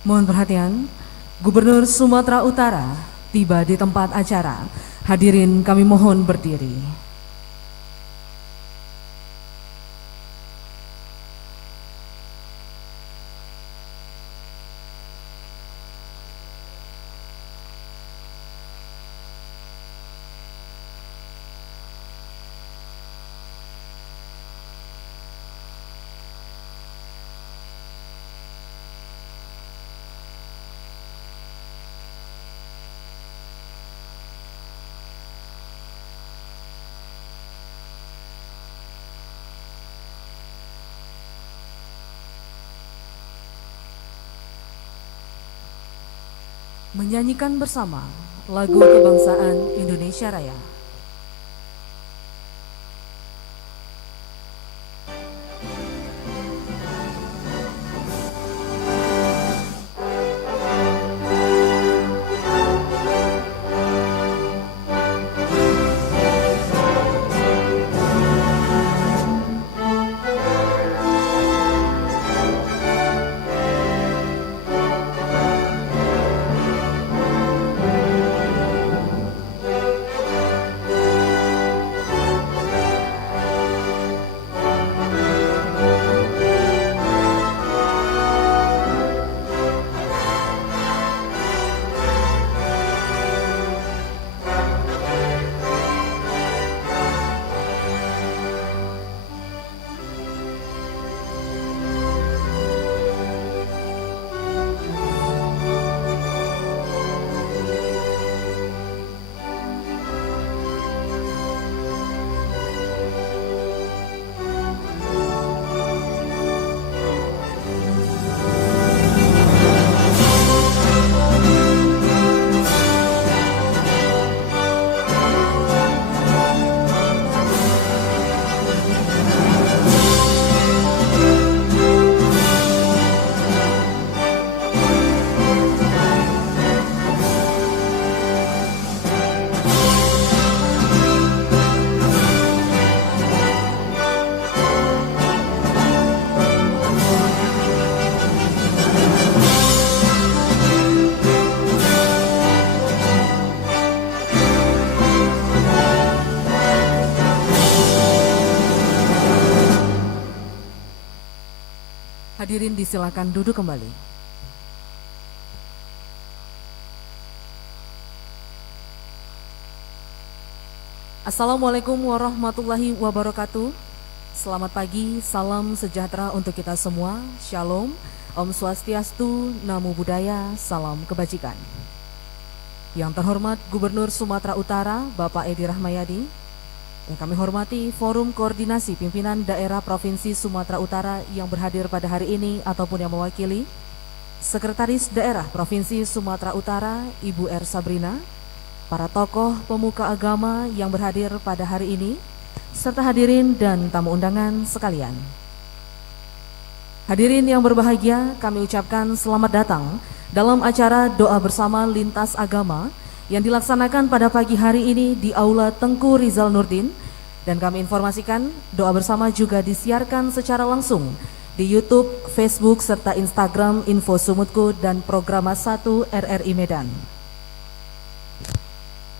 Mohon perhatian, Gubernur Sumatera Utara tiba di tempat acara. Hadirin kami mohon berdiri. Menyanyikan bersama lagu kebangsaan Indonesia Raya. Hadirin disilakan duduk kembali. Assalamualaikum warahmatullahi wabarakatuh. Selamat pagi, salam sejahtera untuk kita semua. Shalom, Om Swastiastu, Namo Buddhaya, salam kebajikan. Yang terhormat Gubernur Sumatera Utara, Bapak Edi Rahmayadi. Yang kami hormati Forum Koordinasi Pimpinan Daerah Provinsi Sumatera Utara yang berhadir pada hari ini ataupun yang mewakili, Sekretaris Daerah Provinsi Sumatera Utara, Ibu R. Sabrina, para tokoh pemuka agama yang berhadir pada hari ini, serta hadirin dan tamu undangan sekalian. Hadirin yang berbahagia, kami ucapkan selamat datang dalam acara doa bersama lintas agama yang dilaksanakan pada pagi hari ini di Aula Tengku Rizal Nurdin, dan kami informasikan doa bersama juga disiarkan secara langsung di YouTube, Facebook, serta Instagram Info Sumutku dan Programa 1 RRI Medan.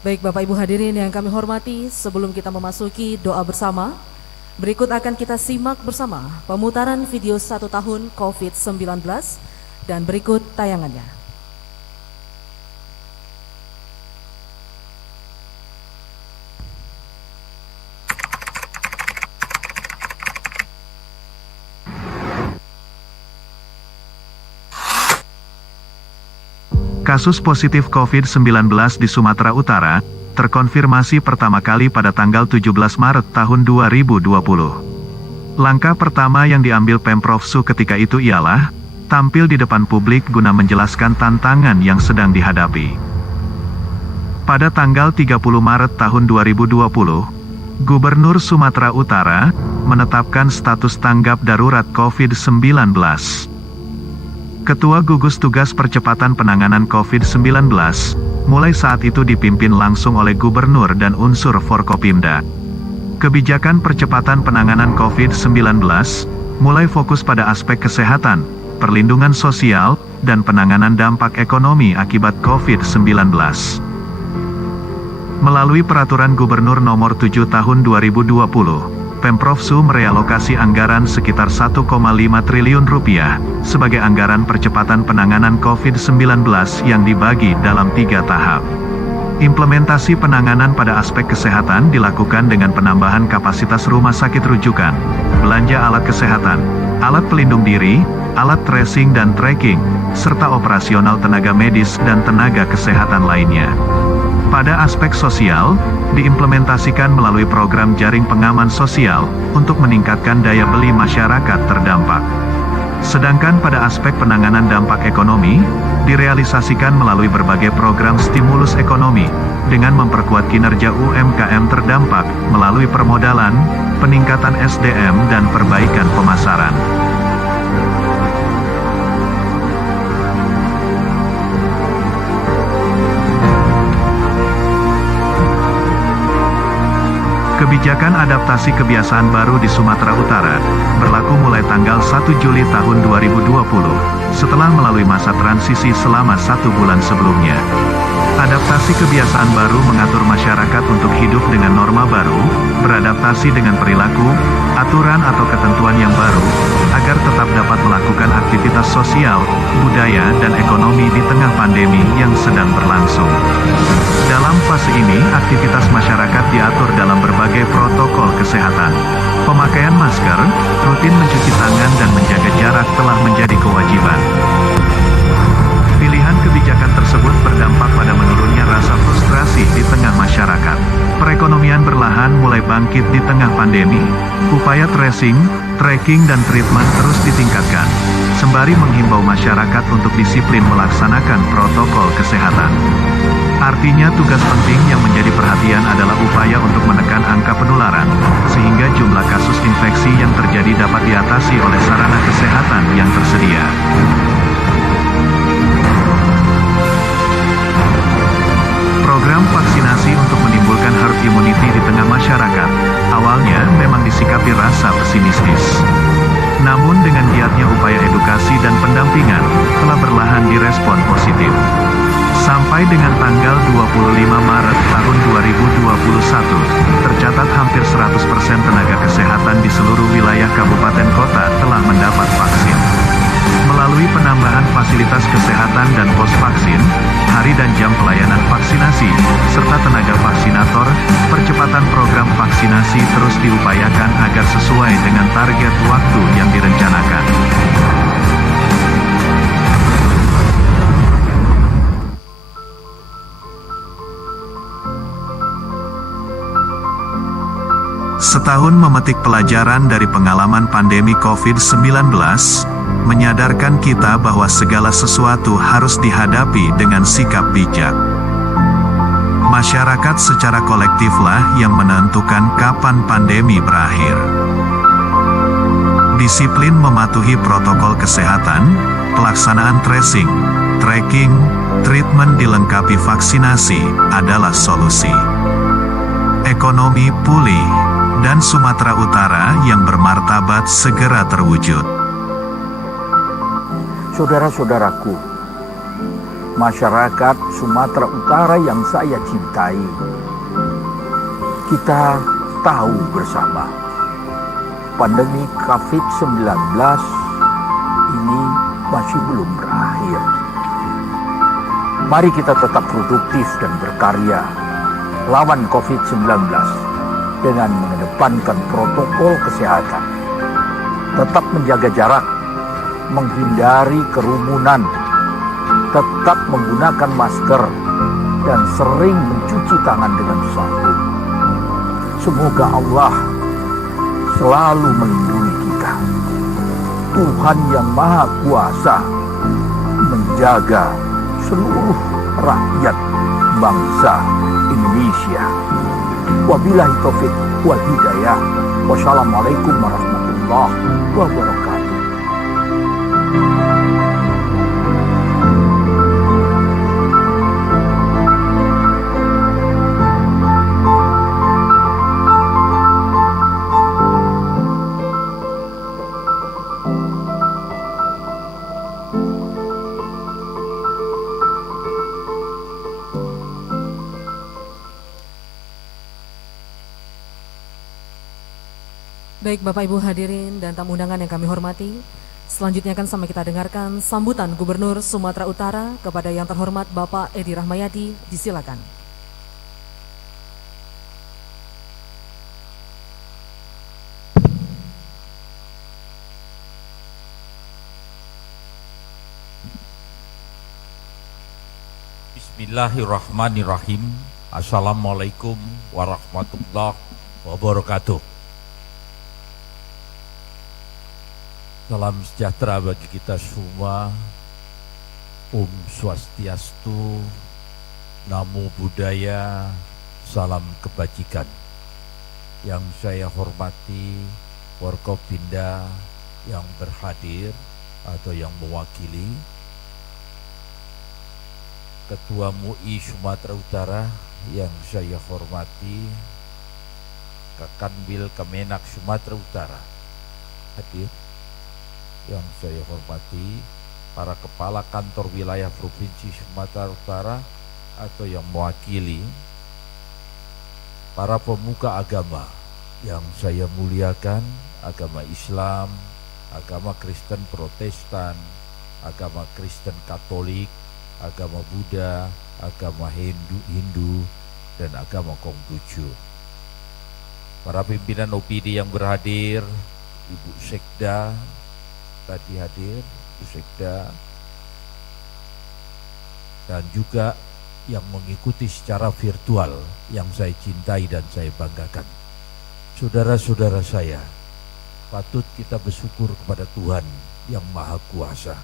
Baik Bapak Ibu hadirin yang kami hormati, sebelum kita memasuki doa bersama, berikut akan kita simak bersama pemutaran video 1 tahun COVID-19 dan berikut tayangannya. Kasus positif COVID-19 di Sumatera Utara terkonfirmasi pertama kali pada tanggal 17 Maret tahun 2020. Langkah pertama yang diambil Pemprov Su ketika itu ialah tampil di depan publik guna menjelaskan tantangan yang sedang dihadapi. Pada tanggal 30 Maret tahun 2020, Gubernur Sumatera Utara menetapkan status tanggap darurat COVID-19. Ketua Gugus Tugas Percepatan Penanganan COVID-19, mulai saat itu dipimpin langsung oleh Gubernur dan unsur Forkopimda. Kebijakan percepatan penanganan COVID-19 mulai fokus pada aspek kesehatan, perlindungan sosial, dan penanganan dampak ekonomi akibat COVID-19. Melalui Peraturan Gubernur Nomor 7 Tahun 2020, Pemprov Su merealokasi anggaran sekitar 1,5 triliun rupiah sebagai anggaran percepatan penanganan COVID-19 yang dibagi dalam 3 tahap. Implementasi penanganan pada aspek kesehatan dilakukan dengan penambahan kapasitas rumah sakit rujukan, belanja alat kesehatan, alat pelindung diri, alat tracing dan tracking, serta operasional tenaga medis dan tenaga kesehatan lainnya. Pada aspek sosial, diimplementasikan melalui program jaring pengaman sosial untuk meningkatkan daya beli masyarakat terdampak. Sedangkan pada aspek penanganan dampak ekonomi, direalisasikan melalui berbagai program stimulus ekonomi dengan memperkuat kinerja UMKM terdampak melalui permodalan, peningkatan SDM dan perbaikan pemasaran. Kebijakan adaptasi kebiasaan baru di Sumatera Utara berlaku mulai tanggal 1 Juli tahun 2020, setelah melalui masa transisi selama 1 bulan sebelumnya. Adaptasi kebiasaan baru mengatur masyarakat untuk hidup dengan norma baru, beradaptasi dengan perilaku, aturan atau ketentuan yang baru, agar tetap dapat melakukan aktivitas sosial, budaya, dan ekonomi di tengah pandemi yang sedang berlangsung. Dalam fase ini, aktivitas masyarakat diatur dalam berbagai protokol kesehatan. Pemakaian masker, rutin mencuci tangan dan menjaga jarak telah menjadi kewajiban. Pilihan kebijakan tersebut berdampak pada menurunnya rasa frustrasi di tengah masyarakat. Perekonomian perlahan mulai bangkit di tengah pandemi. Upaya tracing, tracking dan treatment terus ditingkatkan, sembari menghimbau masyarakat untuk disiplin melaksanakan protokol kesehatan. Artinya tugas penting yang menjadi perhatian adalah upaya untuk menekan angka penularan, sehingga jumlah kasus infeksi yang terjadi dapat diatasi oleh sarana kesehatan yang tersedia. Program vaksinasi untuk menimbulkan herd immunity di tengah masyarakat, awalnya memang disikapi rasa pesimistis. Namun dengan giatnya upaya edukasi dan pendampingan, telah berlahan direspon positif. Sampai dengan tanggal 25 Maret tahun 2021, tercatat hampir 100% tenaga kesehatan di seluruh wilayah kabupaten kota telah mendapat vaksin. Melalui penambahan fasilitas kesehatan dan pos vaksin, hari dan jam pelayanan vaksinasi, serta tenaga vaksinator, percepatan program vaksinasi terus diupayakan agar sesuai dengan target waktu yang direncanakan. Setahun memetik pelajaran dari pengalaman pandemi COVID-19, menyadarkan kita bahwa segala sesuatu harus dihadapi dengan sikap bijak. Masyarakat secara kolektiflah yang menentukan kapan pandemi berakhir. Disiplin mematuhi protokol kesehatan, pelaksanaan tracing, tracking, treatment dilengkapi vaksinasi adalah solusi. Ekonomi pulih, dan Sumatera Utara yang bermartabat segera terwujud. Saudara-saudaraku, masyarakat Sumatera Utara yang saya cintai, kita tahu bersama, pandemi COVID-19 ini masih belum berakhir. Mari kita tetap produktif dan berkarya lawan COVID-19 dengan mengedepankan protokol kesehatan, tetap menjaga jarak, menghindari kerumunan, tetap menggunakan masker, dan sering mencuci tangan dengan sabun. Semoga Allah selalu melindungi kita. Tuhan yang Maha Kuasa menjaga seluruh rakyat bangsa Indonesia. Wabillahi taufiq wal hidayah. Wassalamualaikum warahmatullahi wabarakatuh. Baik Bapak Ibu hadirin dan tamu undangan yang kami hormati, selanjutnya akan sama kita dengarkan sambutan Gubernur Sumatera Utara kepada yang terhormat Bapak Edi Rahmayadi, disilakan. Bismillahirrahmanirrahim. Assalamualaikum warahmatullahi wabarakatuh. Salam sejahtera bagi kita semua. Om Swastiastu, Namo Buddhaya, salam kebajikan. Yang saya hormati Forkopimda yang berhadir atau yang mewakili, Ketua MUI Sumatera Utara yang saya hormati, Kakanwil Kemenak Sumatera Utara hadir, yang saya hormati para kepala kantor wilayah Provinsi Sumatera Utara atau yang mewakili, para pemuka agama yang saya muliakan, agama Islam, agama Kristen Protestan, agama Kristen Katolik, agama Buddha, agama Hindu, dan agama Konghucu. Para pimpinan OPD yang berhadir, Ibu Sekda tadi hadir, Ibu Sekda, dan juga yang mengikuti secara virtual yang saya cintai dan saya banggakan. Saudara-saudara saya, patut kita bersyukur kepada Tuhan yang Maha Kuasa.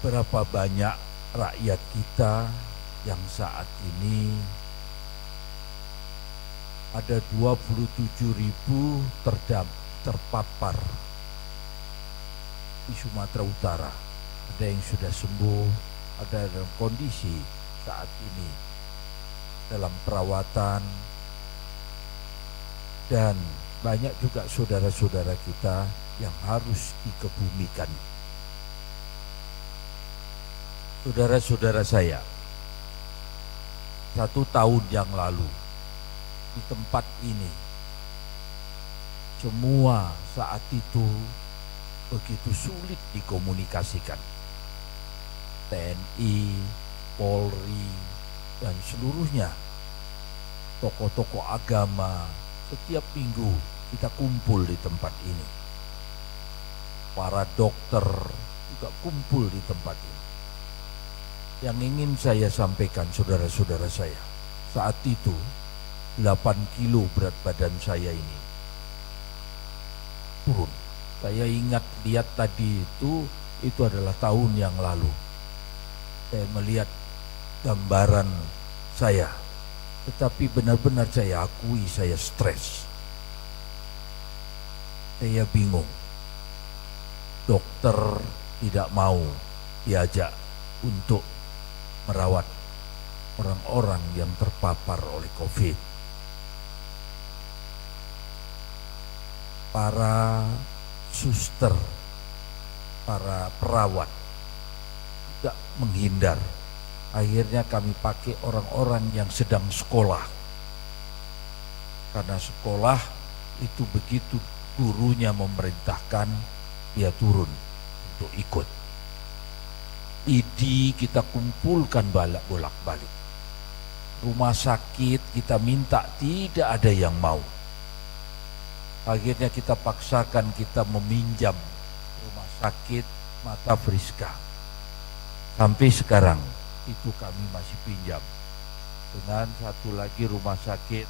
Berapa banyak rakyat kita yang saat ini ada 27.000 terpapar di Sumatera Utara. Ada yang sudah sembuh, ada dalam kondisi saat ini dalam perawatan, dan banyak juga saudara-saudara kita yang harus dikebumikan. Saudara-saudara saya, 1 tahun yang lalu di tempat ini, semua saat itu begitu sulit dikomunikasikan. TNI, Polri, dan seluruhnya, tokoh-tokoh agama, setiap minggu kita kumpul di tempat ini. Para dokter juga kumpul di tempat ini. Yang ingin saya sampaikan saudara-saudara saya, saat itu 8 kilo berat badan saya ini turun. Saya ingat lihat tadi itu adalah tahun yang lalu. Saya melihat gambaran saya, tetapi benar-benar saya akui saya stres. Saya bingung. Dokter tidak mau diajak untuk merawat orang-orang yang terpapar oleh COVID. Para suster, para perawat tidak menghindar. Akhirnya kami pakai orang-orang yang sedang sekolah. Karena sekolah itu begitu gurunya memerintahkan, dia turun untuk ikut. ID kita kumpulkan bolak-balik. Rumah sakit kita minta, tidak ada yang mau. Akhirnya kita paksakan, kita meminjam rumah sakit Mata Friska. Sampai sekarang itu kami masih pinjam. Dengan satu lagi rumah sakit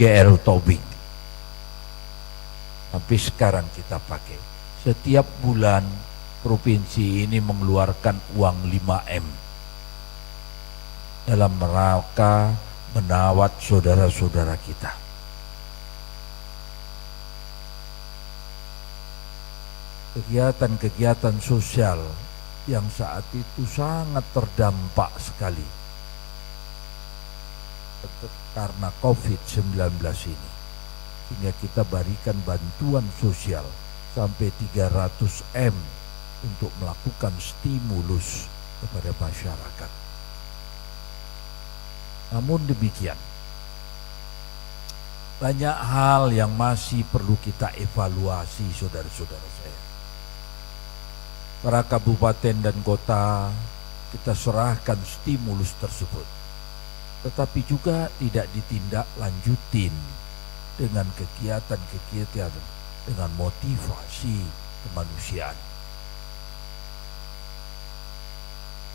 GR Tobing. Sampai sekarang kita pakai. Setiap bulan provinsi ini mengeluarkan uang 5M dalam rangka menawat saudara-saudara kita. Kegiatan-kegiatan sosial yang saat itu sangat terdampak sekali karena COVID-19 ini, sehingga kita berikan bantuan sosial sampai 300M untuk melakukan stimulus kepada masyarakat. Namun demikian, banyak hal yang masih perlu kita evaluasi, saudara-saudara saya. Para kabupaten dan kota, kita serahkan stimulus tersebut, tetapi juga tidak ditindaklanjutin dengan kegiatan-kegiatan dengan motivasi kemanusiaan.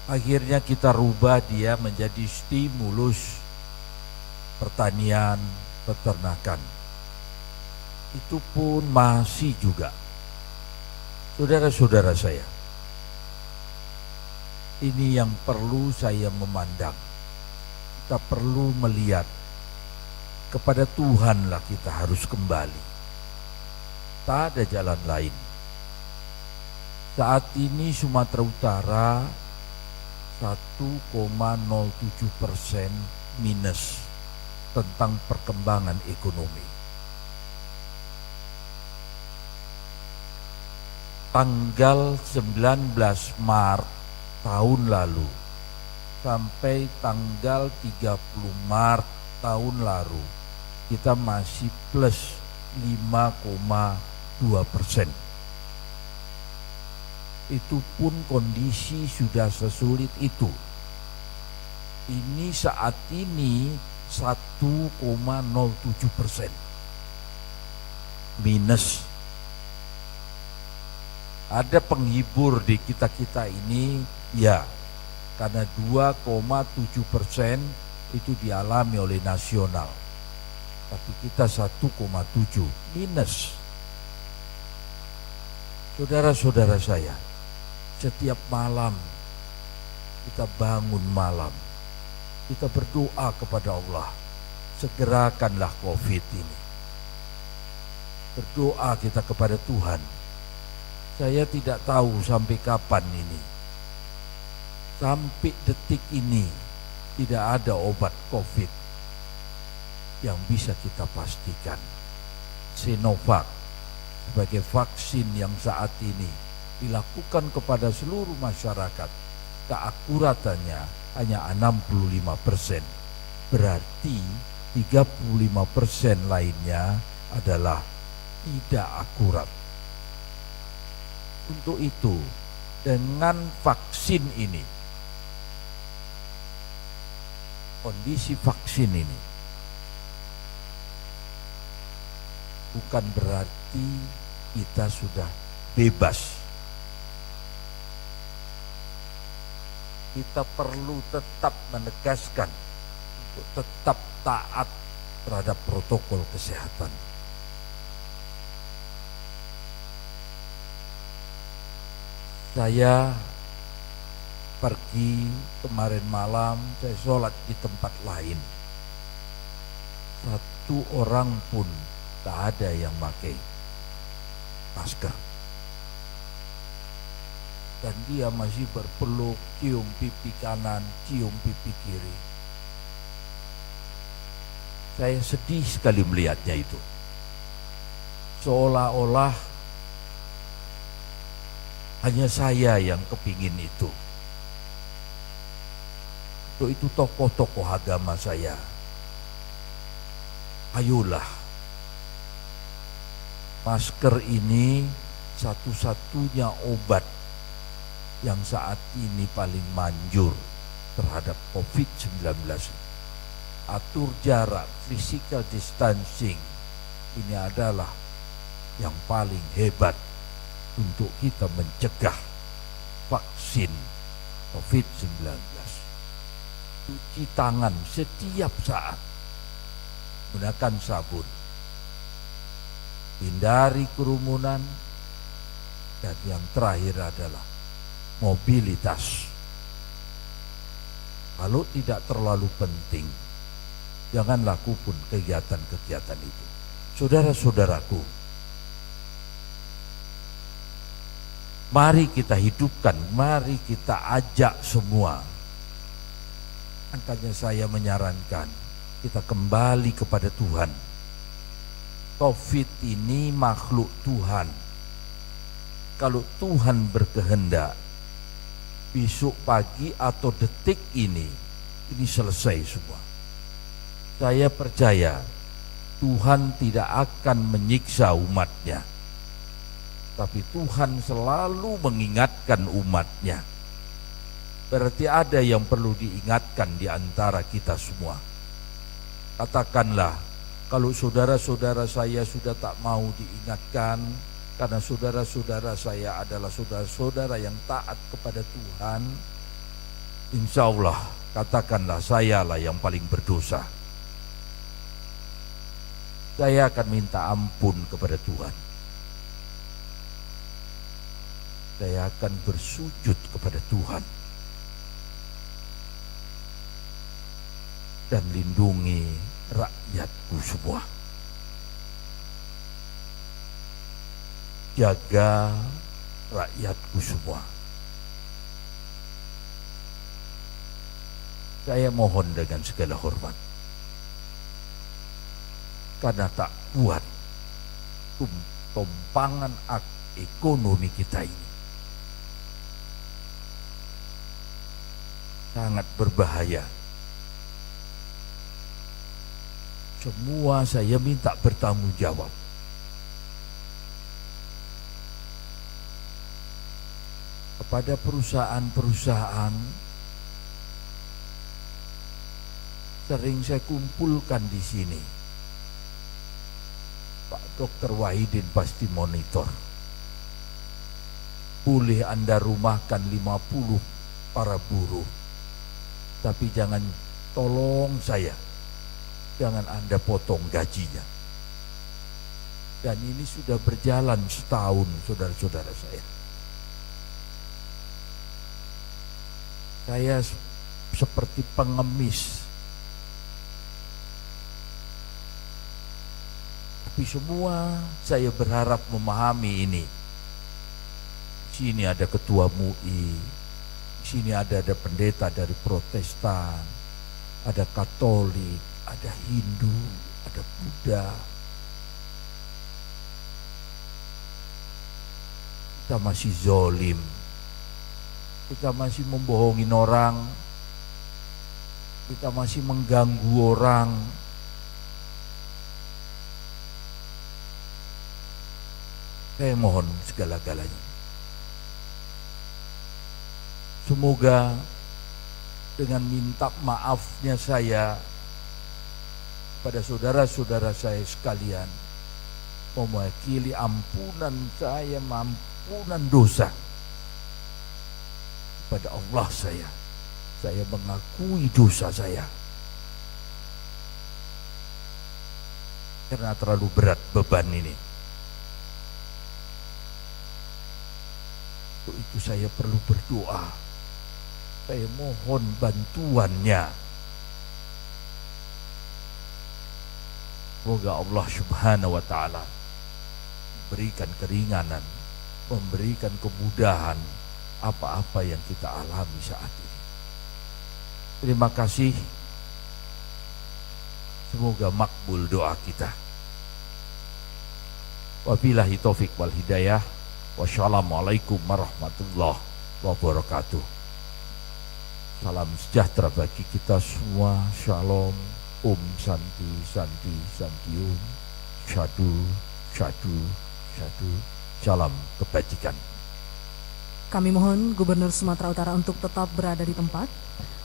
Akhirnya kita rubah dia menjadi stimulus pertanian, peternakan. Itu pun masih juga. Saudara-saudara saya, ini yang perlu saya memandang. Kita perlu melihat kepada Tuhanlah kita harus kembali. Tak ada jalan lain. Saat ini Sumatera Utara 1,07% minus tentang perkembangan ekonomi. Tanggal 19 Maret tahun lalu sampai tanggal 30 Maret tahun lalu kita masih plus 5,2%. Itu pun kondisi sudah sesulit itu. Ini saat ini 1,07% minus. Ada penghibur di kita ini, ya, karena 2,7% itu dialami oleh nasional, tapi kita 1,7 minus. Saudara-saudara saya, setiap malam kita bangun malam, kita berdoa kepada Allah, segerakanlah COVID ini. Berdoa kita kepada Tuhan. Saya tidak tahu sampai kapan ini. Sampai detik ini tidak ada obat COVID yang bisa kita pastikan. Sinovac sebagai vaksin yang saat ini dilakukan kepada seluruh masyarakat, keakuratannya hanya 65%. Berarti 35% lainnya adalah tidak akurat. Untuk itu, dengan vaksin ini, kondisi vaksin ini bukan berarti kita sudah bebas. Kita perlu tetap menegaskan untuk tetap taat terhadap protokol kesehatan. Saya pergi kemarin malam, saya sholat di tempat lain. Satu orang pun tak ada yang pakai masker. Dan dia masih berpeluk, cium pipi kanan, cium pipi kiri. Saya sedih sekali melihatnya itu. Seolah-olah hanya saya yang kepingin itu. Untuk itu tokoh-tokoh agama saya, ayolah, masker ini satu-satunya obat yang saat ini paling manjur terhadap COVID-19. Atur jarak, physical distancing, ini adalah yang paling hebat untuk kita mencegah vaksin COVID-19. Cuci tangan setiap saat, gunakan sabun, hindari kerumunan, dan yang terakhir adalah mobilitas. Kalau tidak terlalu penting, jangan lakukan kegiatan-kegiatan itu. Saudara-saudaraku, mari kita hidupkan, mari kita ajak semua. Makanya saya menyarankan kita kembali kepada Tuhan. COVID ini makhluk Tuhan. Kalau Tuhan berkehendak, besok pagi atau detik ini selesai semua. Saya percaya Tuhan tidak akan menyiksa umatnya, tapi Tuhan selalu mengingatkan umatnya. Berarti ada yang perlu diingatkan di antara kita semua. Katakanlah, kalau saudara-saudara saya sudah tak mau diingatkan, karena saudara-saudara saya adalah saudara-saudara yang taat kepada Tuhan, insya Allah katakanlah sayalah yang paling berdosa. Saya akan minta ampun kepada Tuhan. Saya akan bersujud kepada Tuhan. Dan lindungi rakyatku semua. Jaga rakyatku semua. Saya mohon dengan segala hormat, karena tak kuat tumpangan ekonomi kita ini. Sangat berbahaya. Semua saya minta bertanggung jawab. Kepada perusahaan-perusahaan, sering saya kumpulkan di sini. Pak Dr. Wahidin pasti monitor. Boleh Anda rumahkan 50 para buruh, tapi jangan, tolong saya, jangan Anda potong gajinya. Dan ini sudah berjalan setahun, saudara-saudara saya. Saya seperti pengemis. Tapi semua saya berharap memahami ini. Di sini ada ketua MUI, di sini ada pendeta dari Protestan, ada Katolik, ada Hindu, ada Buddha. Kita masih zolim, kita masih membohongin orang, kita masih mengganggu orang. Saya mohon segala-galanya. Semoga dengan minta maafnya saya kepada saudara-saudara saya sekalian, mewakili ampunan saya, ampunan dosa kepada Allah saya mengakui dosa saya karena terlalu berat beban ini. Untuk itu saya perlu berdoa, saya mohon bantuannya. Semoga Allah Subhanahu wa Ta'ala memberikan keringanan, memberikan kemudahan apa-apa yang kita alami saat ini. Terima kasih. Semoga makbul doa kita. Wabillahi taufik wal hidayah. Wassalamualaikum warahmatullahi wabarakatuh. Salam sejahtera bagi kita semua. Shalom. Om Santi Santi Santium. Syadu Syadu Syadu. Salam kebajikan. Kami mohon Gubernur Sumatera Utara untuk tetap berada di tempat.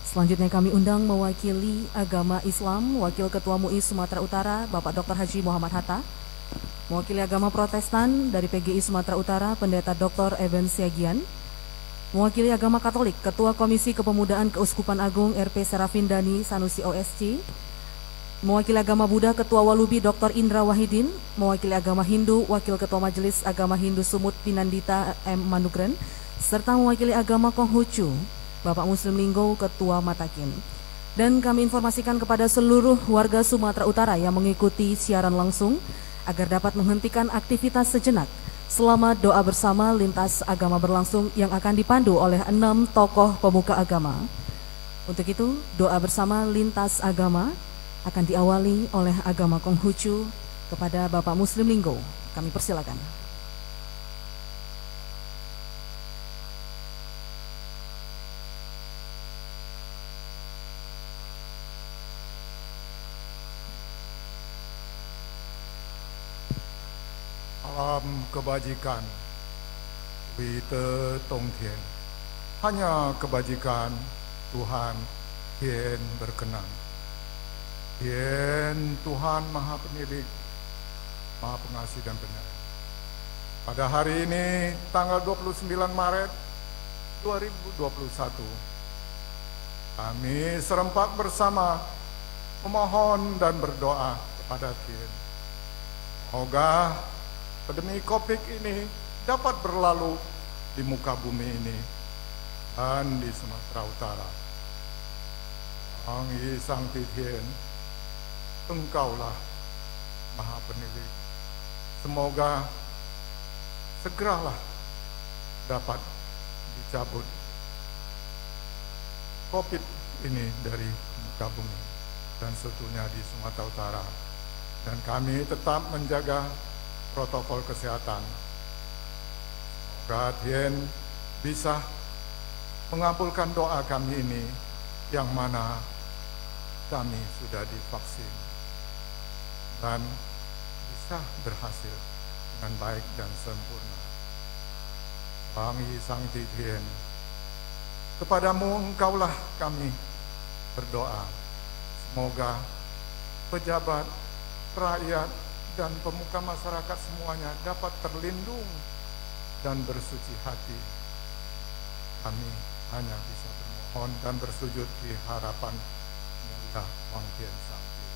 Selanjutnya kami undang mewakili agama Islam, Wakil Ketua MUI Sumatera Utara, Bapak Dr. Haji Muhammad Hatta. Mewakili agama Protestan dari PGI Sumatera Utara, Pendeta Dr. Eben Siagian. Mewakili agama Katolik, Ketua Komisi Kepemudaan Keuskupan Agung RP Serafin Dani Sanusi OSC. Mewakili agama Buddha, Ketua Walubi Dr. Indra Wahidin. Mewakili agama Hindu, Wakil Ketua Majelis Agama Hindu Sumut Pinandita M. Manugren. Serta mewakili agama Konghucu, Bapak Muslim Linggo, Ketua Matakin. Dan kami informasikan kepada seluruh warga Sumatera Utara yang mengikuti siaran langsung agar dapat menghentikan aktivitas sejenak selama doa bersama lintas agama berlangsung yang akan dipandu oleh 6 tokoh pemuka agama. Untuk itu, doa bersama lintas agama akan diawali oleh agama Konghucu kepada Bapak Muslim Linggo. Kami persilakan. Salam kebajikan, Wite Tongtian. Hanya kebajikan Tuhan Tien berkenan. Tien Tuhan Maha Penilik, Maha Pengasih dan Penyayang. Pada hari ini, tanggal 29 Maret 2021, kami serempak bersama memohon dan berdoa kepada Tien. Semoga pandemi COVID ini dapat berlalu di muka bumi ini dan di Sumatera Utara. Anggi Sang Titien, Engkaulah Maha Penilik. Semoga segeralah dapat dicabut COVID ini dari muka bumi dan tentunya di Sumatera Utara. Dan kami tetap menjaga protokol kesehatan. Semoga Tien bisa mengabulkan doa kami ini yang mana kami sudah divaksin dan bisa berhasil dengan baik dan sempurna. Wangi Sang Titien, kepadamu Engkaulah kami berdoa. Semoga pejabat, rakyat, dan pemuka masyarakat semuanya dapat terlindung dan bersuci hati. Kami hanya bisa bermohon dan bersujud di harapan mulia Wang Tien Sangti.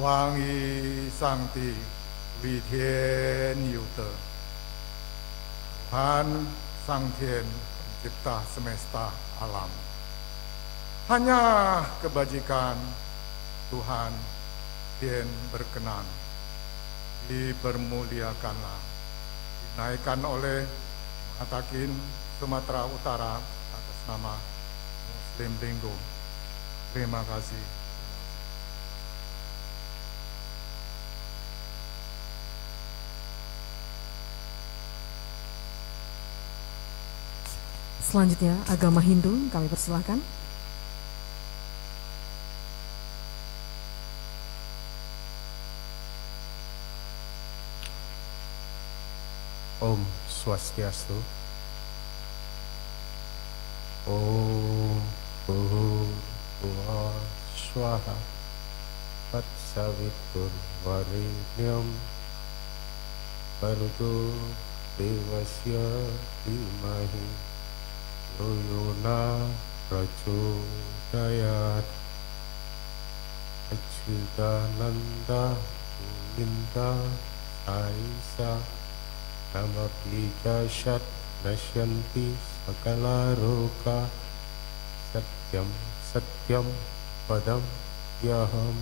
Wangi Sangti, Wi Tien Yute. Tuhan Sang Tien, pencipta semesta alam. Hanya kebajikan Tuhan Tien berkenan, dipermuliakanlah, dinaikkan oleh Matakin Sumatera Utara atas nama Muslim Linggo. Terima kasih. Selanjutnya agama Hindu kami persilahkan. Om Swastiastu. Om Bhurvuvah Swaha Tatsavitur Varenyam Bhargo Devasya Dhimahi Yona Prachodayat. Achyutananda Govinda Saisa Nama Pijashat Nasyanti Sakala Roka Satyam Satyam Padam Yaham.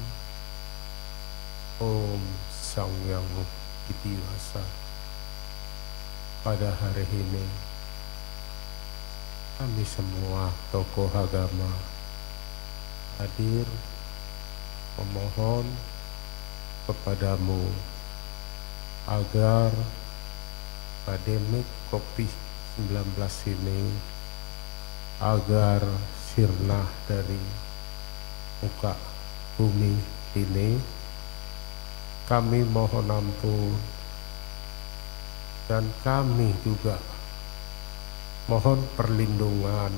Om Sang Yang Widi-Wasa. Pada hari ini kami semua tokoh agama hadir memohon kepadamu agar pandemi COVID-19 ini agar sirna dari muka bumi ini. Kami mohon ampun dan kami juga mohon perlindungan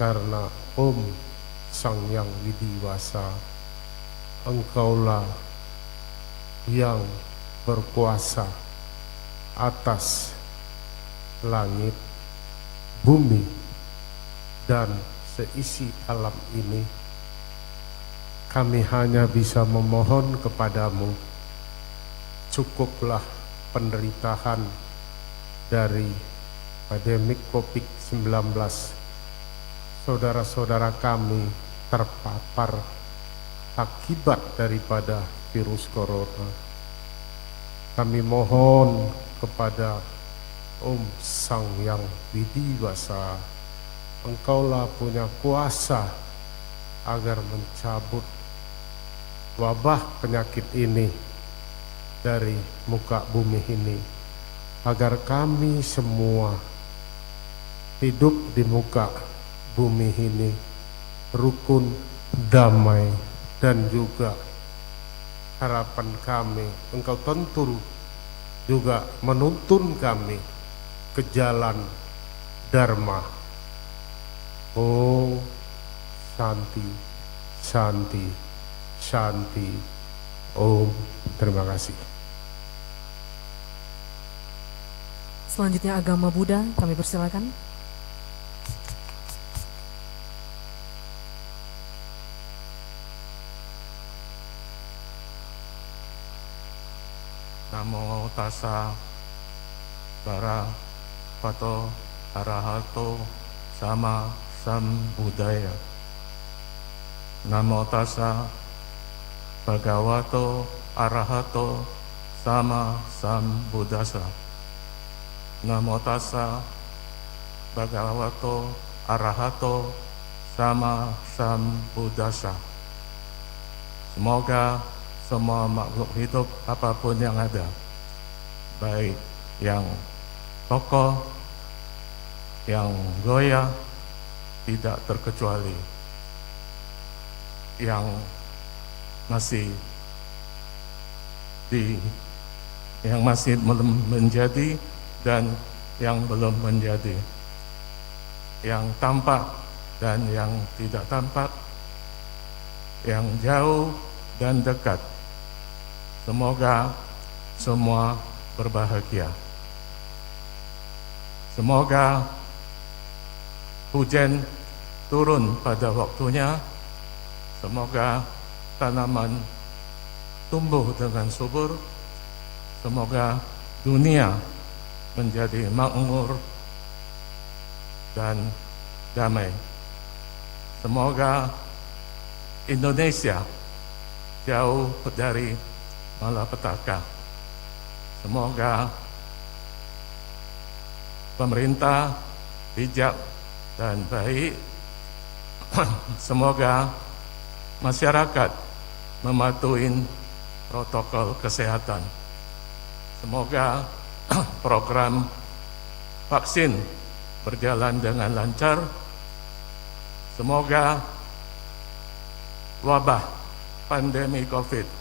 karena Om Sang Yang Widi-Wasa, Engkaulah yang berkuasa atas langit, bumi, dan seisi alam ini. Kami hanya bisa memohon kepadamu, cukuplah penderitaan dari pandemi COVID-19. Saudara-saudara kami terpapar akibat daripada virus corona. Kami mohon kepada Om Sang Yang Widi-Wasa, Engkaulah punya kuasa agar mencabut wabah penyakit ini dari muka bumi ini, agar kami semua hidup di muka bumi ini rukun, damai, dan juga harapan kami Engkau tentu juga menuntun kami ke jalan Dharma. Oh, Shanti, Shanti, Shanti. Om, terima kasih. Selanjutnya agama Buddha, kami persilakan. Namo tassa bhagavato arahato sama sambuddhaya. Namo tassa bhagavato arahato sama sambuddhassa. Namo tassa bhagavato arahato sama sambuddhassa. Semoga semua makhluk hidup apapun yang ada, baik yang kokoh, yang goyah, tidak terkecuali, yang masih belum menjadi dan yang belum menjadi, yang tampak dan yang tidak tampak, yang jauh dan dekat. Semoga semua berbahagia. Semoga hujan turun pada waktunya. Semoga tanaman tumbuh dengan subur. Semoga dunia menjadi makmur dan damai. Semoga Indonesia jauh dari malapetaka. Semoga pemerintah bijak dan baik. Semoga masyarakat mematuhi protokol kesehatan. Semoga program vaksin berjalan dengan lancar. Semoga wabah pandemi COVID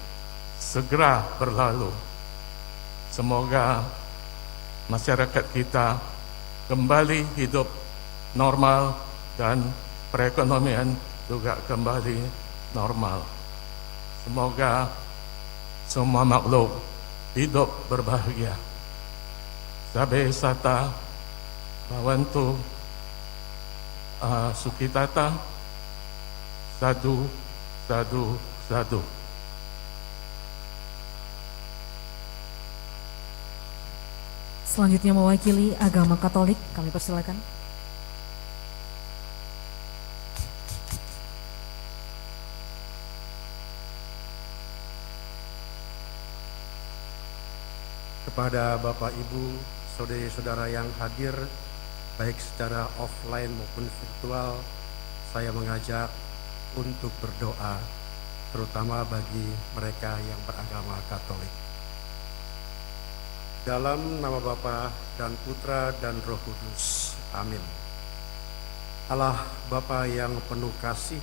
segera berlalu. Semoga masyarakat kita kembali hidup normal dan perekonomian juga kembali normal. Semoga semua makhluk hidup berbahagia. Sabe sata bawantu sukitata. Sadu, sadu, sadu. Selanjutnya mewakili agama Katolik, kami persilakan. Kepada Bapak Ibu, saudara-saudara yang hadir, baik secara offline maupun virtual, saya mengajak untuk berdoa, terutama bagi mereka yang beragama Katolik. Dalam nama Bapa dan Putra dan Roh Kudus. Amin. Allah Bapa yang penuh kasih,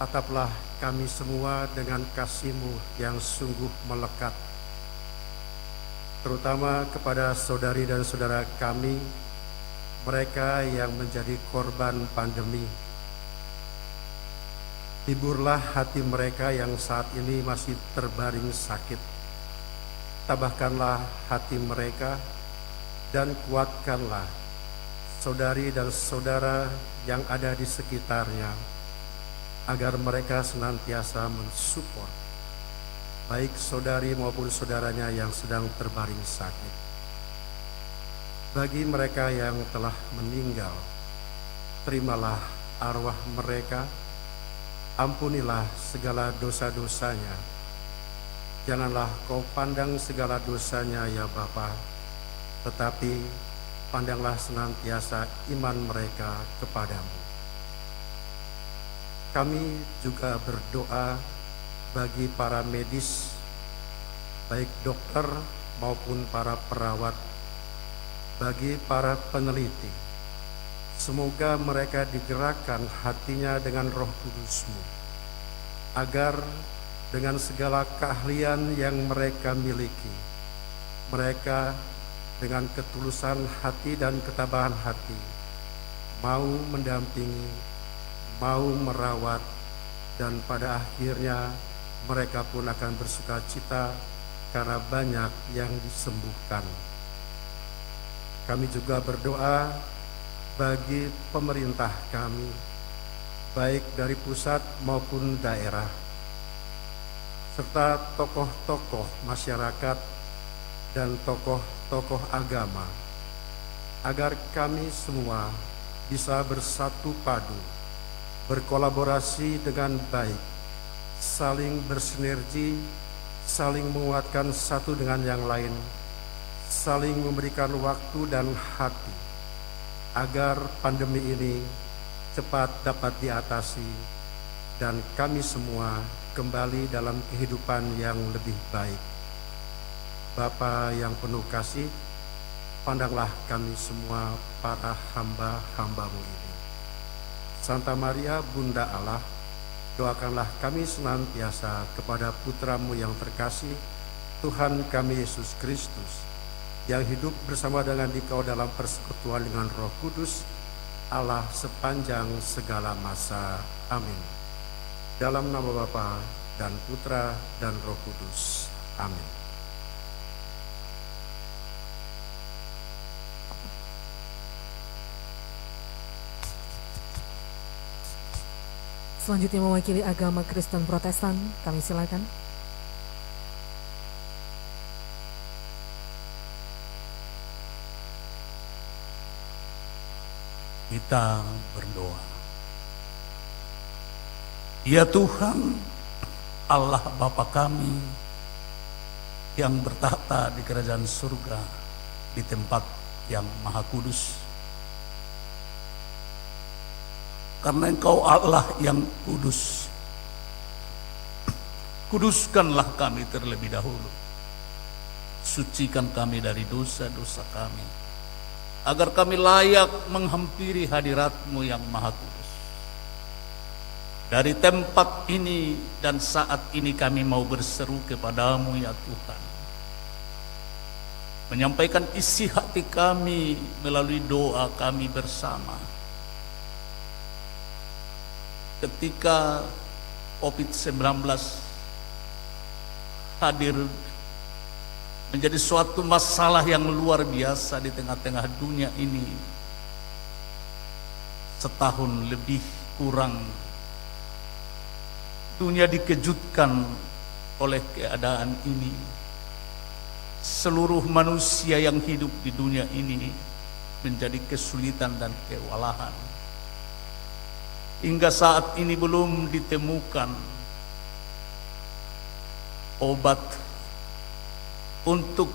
ataplah kami semua dengan kasih-Mu yang sungguh melekat, terutama kepada saudari dan saudara kami, mereka yang menjadi korban pandemi. Hiburlah hati mereka yang saat ini masih terbaring sakit. Tabahkanlah hati mereka dan kuatkanlah saudari dan saudara yang ada di sekitarnya, agar mereka senantiasa mensupport baik saudari maupun saudaranya yang sedang terbaring sakit. Bagi mereka yang telah meninggal, terimalah arwah mereka, ampunilah segala dosa-dosanya. Janganlah Kau pandang segala dosanya ya Bapa, tetapi pandanglah senantiasa iman mereka kepadamu. Kami juga berdoa bagi para medis, baik dokter maupun para perawat, bagi para peneliti. Semoga mereka digerakkan hatinya dengan Roh Kudus-Mu, agar dengan segala keahlian yang mereka miliki, mereka dengan ketulusan hati dan ketabahan hati mau mendampingi, mau merawat, dan pada akhirnya mereka pun akan bersuka cita karena banyak yang disembuhkan. Kami juga berdoa bagi pemerintah kami, baik dari pusat maupun daerah, serta tokoh-tokoh masyarakat dan tokoh-tokoh agama, agar kami semua bisa bersatu padu, berkolaborasi dengan baik, saling bersinergi, saling menguatkan satu dengan yang lain, saling memberikan waktu dan hati, agar pandemi ini cepat dapat diatasi dan kami semua kembali dalam kehidupan yang lebih baik. Bapa yang penuh kasih, pandanglah kami semua para hamba-hambamu ini. Santa Maria, Bunda Allah, doakanlah kami senantiasa kepada putramu yang terkasih, Tuhan kami Yesus Kristus, yang hidup bersama dengan Dikau dalam persekutuan dengan Roh Kudus, Allah sepanjang segala masa. Amin. Dalam nama Bapa dan Putra dan Roh Kudus. Amin. Selanjutnya mewakili agama Kristen Protestan, kami silakan. Kita berdoa. Ya Tuhan, Allah Bapa kami yang bertahta di kerajaan surga di tempat yang maha kudus. Karena Engkau Allah yang kudus, kuduskanlah kami terlebih dahulu. Sucikan kami dari dosa-dosa kami, agar kami layak menghampiri hadirat-Mu yang maha kudus. Dari tempat ini dan saat ini kami mau berseru kepada-Mu ya Tuhan, menyampaikan isi hati kami melalui doa kami bersama. Ketika COVID-19 hadir menjadi suatu masalah yang luar biasa di tengah-tengah dunia ini, setahun lebih kurang dunia dikejutkan oleh keadaan ini. Seluruh manusia yang hidup di dunia ini menjadi kesulitan dan kewalahan. Hingga saat ini belum ditemukan obat untuk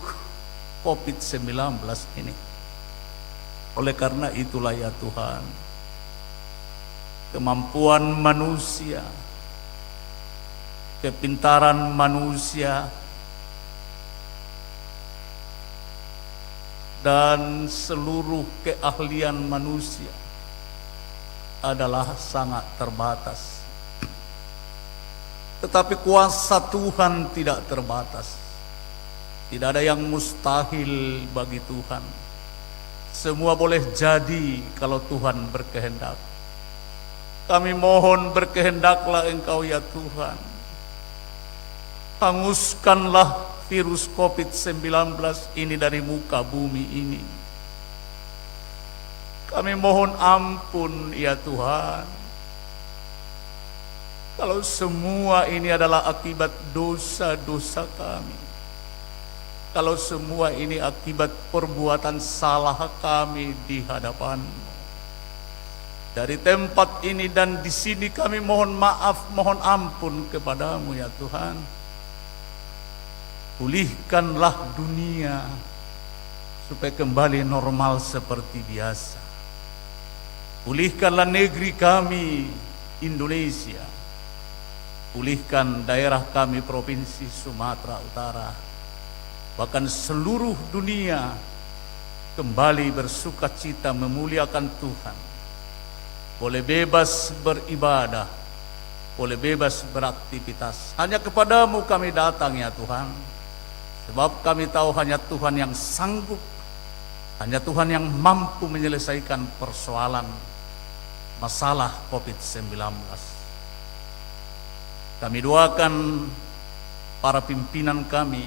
COVID-19 ini. Oleh karena itulah ya Tuhan, kemampuan manusia, kepintaran manusia, dan seluruh keahlian manusia adalah sangat terbatas. Tetapi kuasa Tuhan tidak terbatas. Tidak ada yang mustahil bagi Tuhan. Semua boleh jadi kalau Tuhan berkehendak. Kami mohon berkehendaklah Engkau ya Tuhan. Hanguskanlah virus COVID-19 ini dari muka bumi ini. Kami mohon ampun ya Tuhan, kalau semua ini adalah akibat dosa-dosa kami, kalau semua ini akibat perbuatan salah kami di hadapan-Mu. Dari tempat ini dan di sini kami mohon maaf, mohon ampun kepada-Mu ya Tuhan. Pulihkanlah dunia supaya kembali normal seperti biasa. Pulihkanlah negeri kami, Indonesia. Pulihkan daerah kami, Provinsi Sumatera Utara. Bahkan seluruh dunia kembali bersuka cita memuliakan Tuhan. Boleh bebas beribadah, boleh bebas beraktivitas. Hanya kepada-Mu kami datang ya Tuhan. Sebab kami tahu hanya Tuhan yang sanggup, hanya Tuhan yang mampu menyelesaikan persoalan masalah COVID-19. Kami doakan para pimpinan kami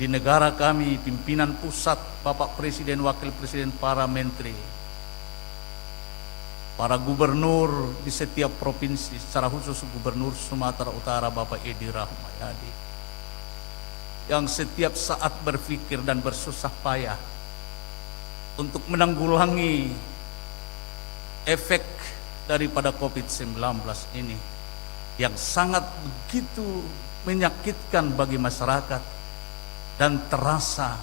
di negara kami, pimpinan pusat, Bapak Presiden, Wakil Presiden, para menteri, para gubernur di setiap provinsi, secara khusus Gubernur Sumatera Utara Bapak Edi Rahmayadi, yang setiap saat berpikir dan bersusah payah untuk menanggulangi efek daripada COVID-19 ini yang sangat begitu menyakitkan bagi masyarakat dan terasa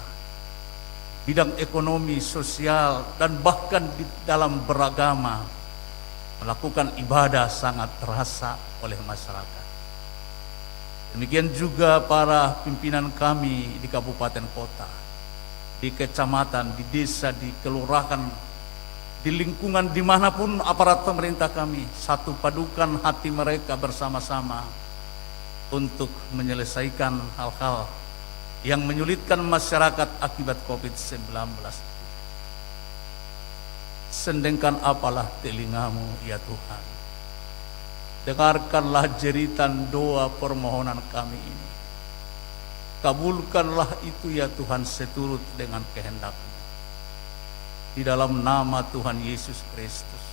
bidang ekonomi, sosial, dan bahkan di dalam beragama melakukan ibadah sangat terasa oleh masyarakat. Demikian juga para pimpinan kami di kabupaten kota, di kecamatan, di desa, di kelurahan, di lingkungan dimanapun aparat pemerintah kami satu padukan hati mereka bersama-sama untuk menyelesaikan hal-hal yang menyulitkan masyarakat akibat COVID-19. Sendengkan apalah telingamu ya Tuhan, dengarkanlah jeritan doa permohonan kami ini. Kabulkanlah itu ya Tuhan seturut dengan kehendak-Mu. Di dalam nama Tuhan Yesus Kristus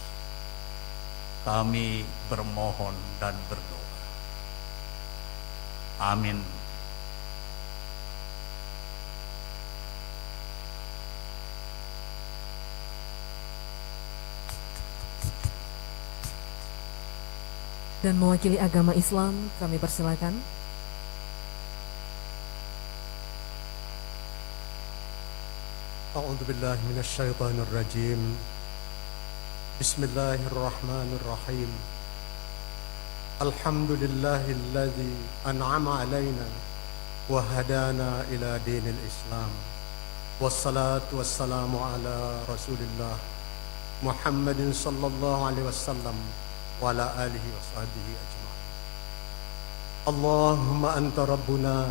kami bermohon dan berdoa. Amin. Dan mewakili agama Islam, kami persilakan. A'udzu billahi minasyaitonir rajim. Bismillahirrahmanirrahim. Alhamdulillahilladzi an'ama 'alaina wa hadana ila dinil Islam. Wassalatu wassalamu ala Rasulillah Muhammadin sallallahu alaihi wasallam wa ala alihi wa sahbihi ajma'in. Allahumma anta rabbuna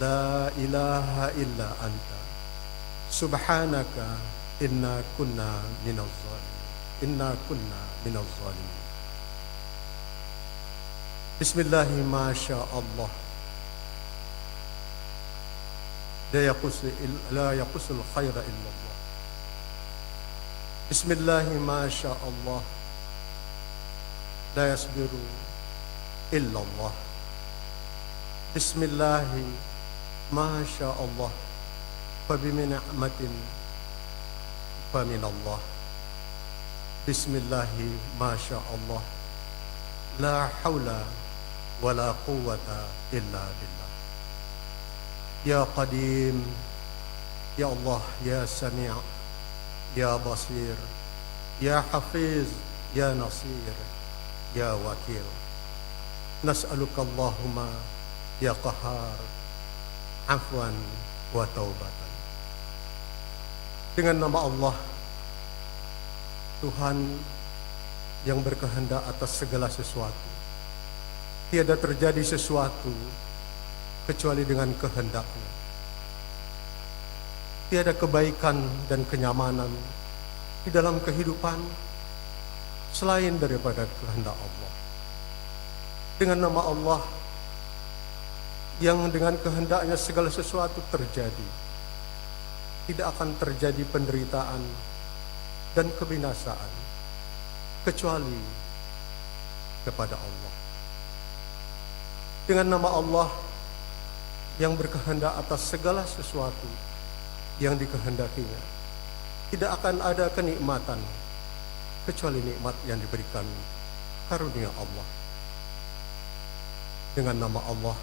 la ilaha illa anta subhanaka inna kunna minaz zalimin. Bismillahi ma sya Allah, la yaqusul khaira illallah. Bismillahi ma sya Allah, la yasbiru illallah. Bismillahi ma sya Allah, fabimi ni'matin faminallah. Bismillahi ma sya Allah, la hawla wa la quwwata illa billah. Ya Qadim, Ya Allah, Ya Sami', Ya Basir, Ya Hafiz, Ya Nasir, Ya Wakil. Nas'aluka Allahumma Ya Qahar afwan wa taubatan. Dengan nama Allah, Tuhan yang berkehendak atas segala sesuatu. Tiada terjadi sesuatu kecuali dengan kehendak-Nya. Tiada kebaikan dan kenyamanan di dalam kehidupan selain daripada kehendak Allah. Dengan nama Allah yang dengan kehendaknya segala sesuatu terjadi, tidak akan terjadi penderitaan dan kebinasaan kecuali kepada Allah. Dengan nama Allah yang berkehendak atas segala sesuatu yang dikehendakinya, tidak akan ada kenikmatan kecuali nikmat yang diberikan karunia Allah. Dengan nama Allah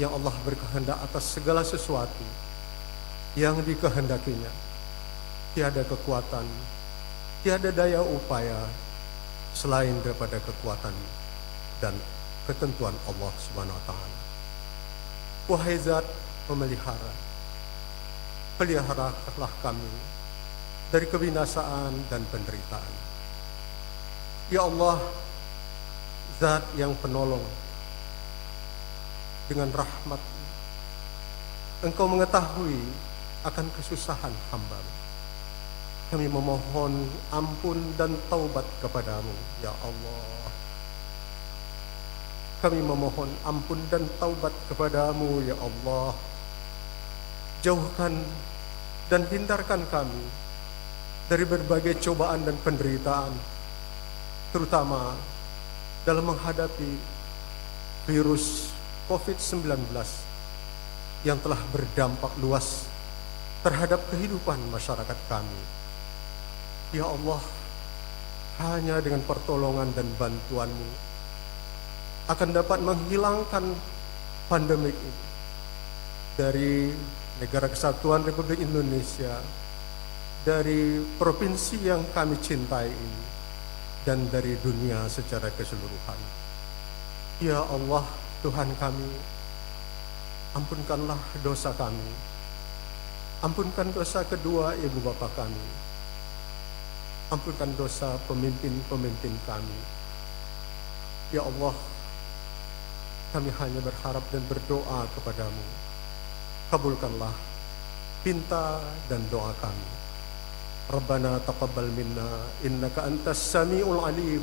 yang Allah berkehendak atas segala sesuatu yang dikehendakinya, tiada kekuatan, tiada daya upaya selain daripada kekuatan dan ketentuan Allah Subhanahu wa taala. Wahai Zat pemelihara, peliharalah kami dari kebinasaan dan penderitaan. Ya Allah, Zat yang penolong, dengan rahmat Engkau mengetahui akan kesusahan hamba. Kami memohon ampun dan taubat kepadamu, ya Allah. Kami memohon ampun dan taubat kepadamu, ya Allah. Jauhkan dan hindarkan kami dari berbagai cobaan dan penderitaan, terutama dalam menghadapi virus COVID-19 yang telah berdampak luas terhadap kehidupan masyarakat kami. Ya Allah, hanya dengan pertolongan dan bantuan-Mu akan dapat menghilangkan pandemi ini dari Negara Kesatuan Republik Indonesia, dari provinsi yang kami cintai ini, dan dari dunia secara keseluruhan. Ya Allah, Tuhan kami, ampunkanlah dosa kami. Ampunkan dosa kedua ibu bapa kami. Ampunkan dosa pemimpin-pemimpin kami. Ya Allah, kami hanya berharap dan berdoa kepadamu. Kabulkanlah pinta dan doa kami. Rabbana taqabbal minna innaka antas samiul alim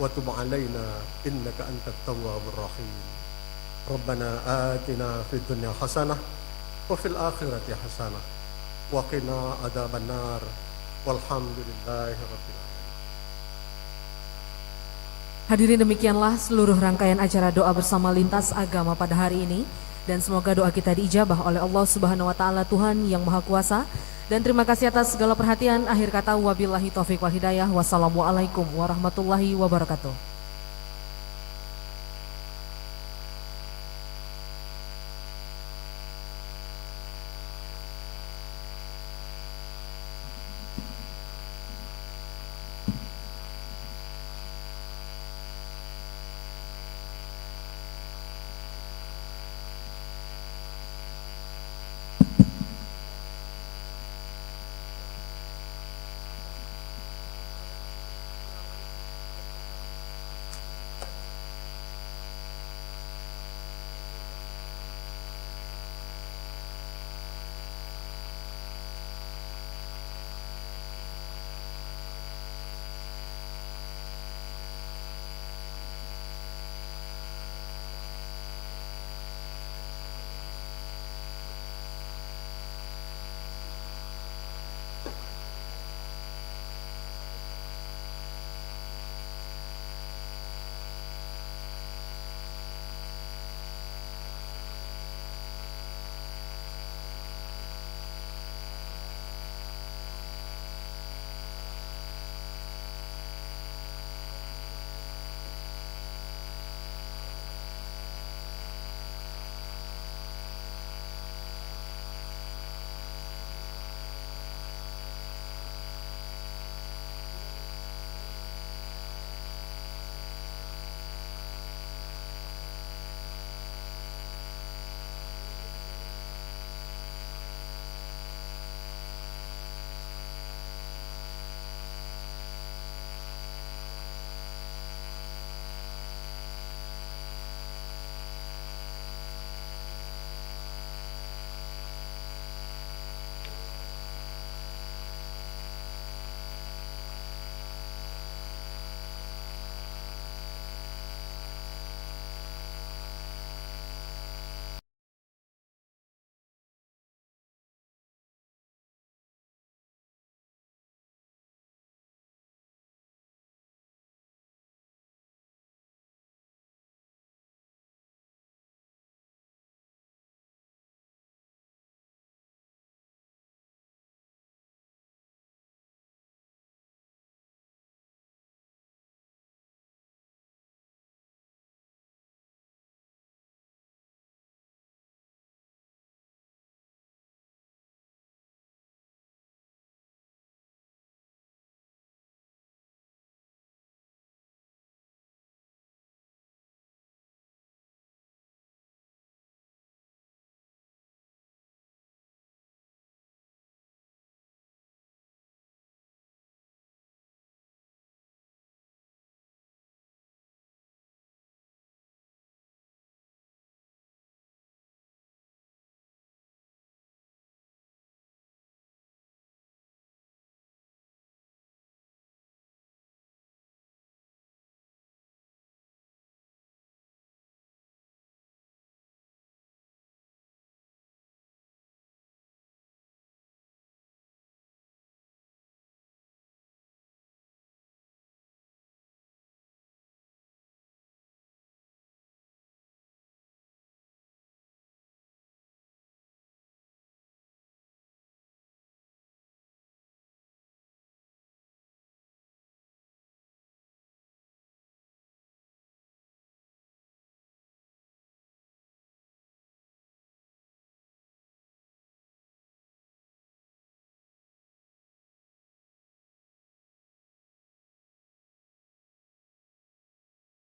wa tub alaina innaka antat tawwabur rahim. Rabbana atina fid dunya hasanah wa fil akhirati hasanah wa qina adzabannar walhamdulillahi rabbil alamin. Hadirin, demikianlah seluruh rangkaian acara doa bersama lintas agama pada hari ini, dan semoga doa kita diijabah oleh Allah Subhanahu wa taala, Tuhan yang Maha Kuasa. Dan terima kasih atas segala perhatian. Akhir kata, wabillahi taufiq wal hidayah. Wassalamualaikum warahmatullahi wabarakatuh.